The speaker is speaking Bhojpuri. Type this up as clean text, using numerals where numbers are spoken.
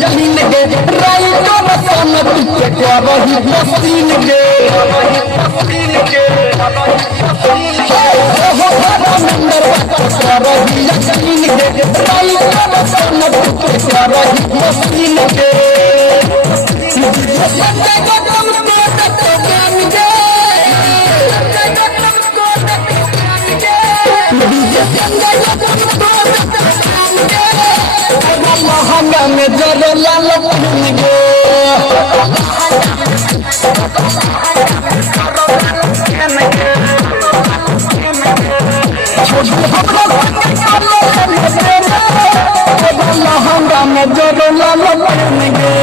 यकीन गे राइटो रसन के करही मसीन गे हो धर्मेंद्र करही यकीन गे राइटो रसन के करही मसीन गे संजय गौतम को ज्ञान गे महंगा में जरो लाल गे महंगा में जरो लाल गे